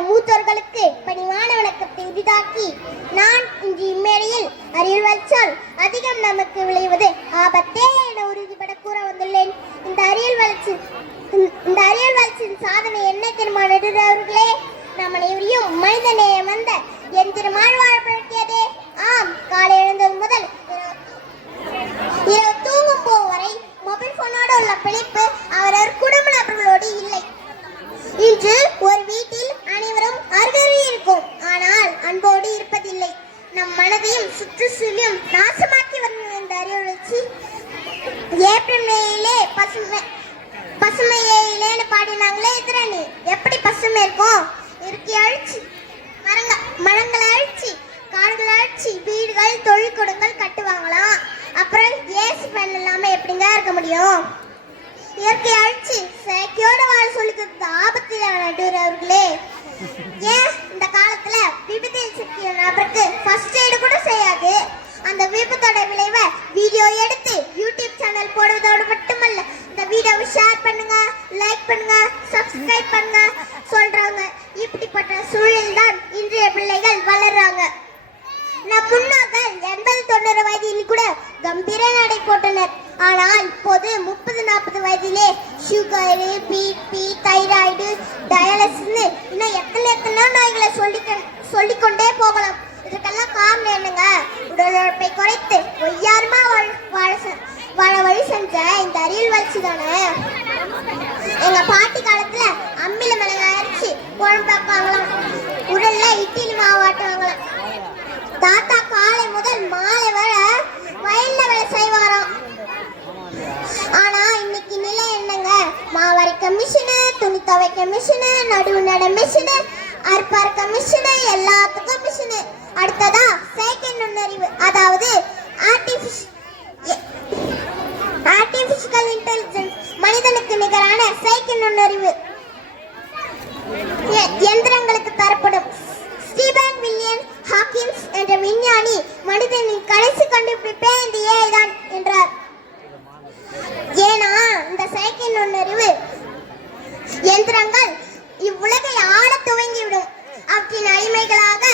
மூத்தோர்களுக்கு பணிவான வணக்கத்தை உரிதாக்கி நான் இன்று இம்மேடையில் அறிவு வளர்ச்சால் அதிகம் நமக்கு விளைவது ஆபத்தே என உறுதிபட கூற வந்துள்ளேன். இந்த அறிவியல் வளர்ச்சி இந்த அறிவியல் வளர்ச்சியின் சாதனை என்ன தெரியுமா நடுவர்களே நம் அனைவரையும் மனித நேயம் வந்த எந்திரமான வாழப்படுத்தியது ஆம் காலை மனதையும் சுற்றுச்சூழலையும் நாசமாக்கி வரும் இந்த அறிவுறுச்சி ஏப்ரல் மேலே பசுமை பசுமையிலேன்னு பாடினாங்களே? எதிரணி. எப்படி பசுமை இருக்கும் இயற்கை அழிச்சு. மரங்க மரங்களை அழிச்சு. காடுகளை அழிச்சு. வீடுகள் தொழிற்கூடங்கள் கட்டுவாங்களாம் அப்புறம் ஏசி ஃபேன் இல்லாமல் எப்படிங்க இருக்க முடியும்? இயற்கை அழிச்சு செயற்கையோட வாழ சொல்லிக்கிறது ஆபத்தில் நடுவர் அவர்களே. ஏன் சொல்றாங்க. இப்படிப்பட்ட சூழல் தான் இன்றைய பிள்ளைகள் வளர்றாங்க. நம் முன்னோர்கள் எண்பது தொண்ணூறு வயதில் கூட கம்பீர நடை போட்டனர். ஆனால் இப்போது முப்பது நாற்பது வயதிலே சுகரு பிபி தைராய்டு டயாலிசிஸ் இன்னும் எத்தனை எத்தனை நோய்களை சொல்லிக்க சொல்லிக்கொண்டே போகலாம். இதுக்கெல்லாம் காரணம் என்னங்க? உடல் உழைப்பை குறைத்து ஒய்யாரமா வாழ வாழ வாழ வழி செஞ்ச இந்த அறிவியல் வளர்ச்சி தானே? மாவரைக்க மிஷினு துணி துவைக்க மிஷினு நடுவு நட மிஷினு அற்பறக்க மிஷினு எல்லாத்துக்கும் மிஷினு அடுத்ததா செயற்கை நுண்ணறிவு. அதாவது ஆர்டிஃபிஷ் ஆர்டிஃபிஷியல் இன்டெலிஜென்ஸ் மனிதனுக்கு நிகரான செயற்கை நுண்ணறிவு. எந்திர எந்திரங்கள் இவ்வுலகை ஆள துவங்கிவிடும். அவற்றின் அடிமைகளாக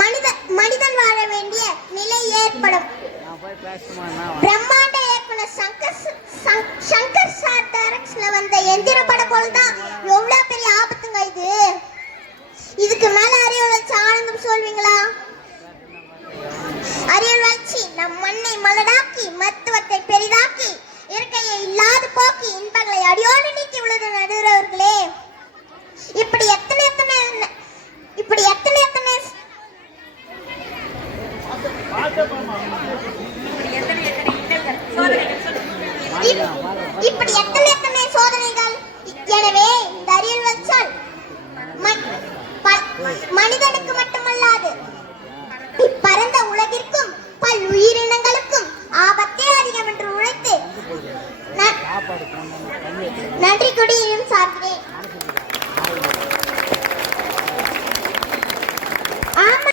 மனித மனிதன் வாழ வேண்டிய நிலை ஏற்படும். பிரம்மாண்ட இயக்குனர் சங்கர் இப்படி எத்தனை எத்தனை சோதனைகள்? எனவே இந்த அறிவியல் வச்சால் மனிதனுக்கு மட்டுமல்லாது இப்பரந்த உலகிற்கும் பல் உயிரினங்களுக்கும் ஆபத்தே அதிகம் என்று உழைத்து நன்றி குடியிலும் சார்கிறேன்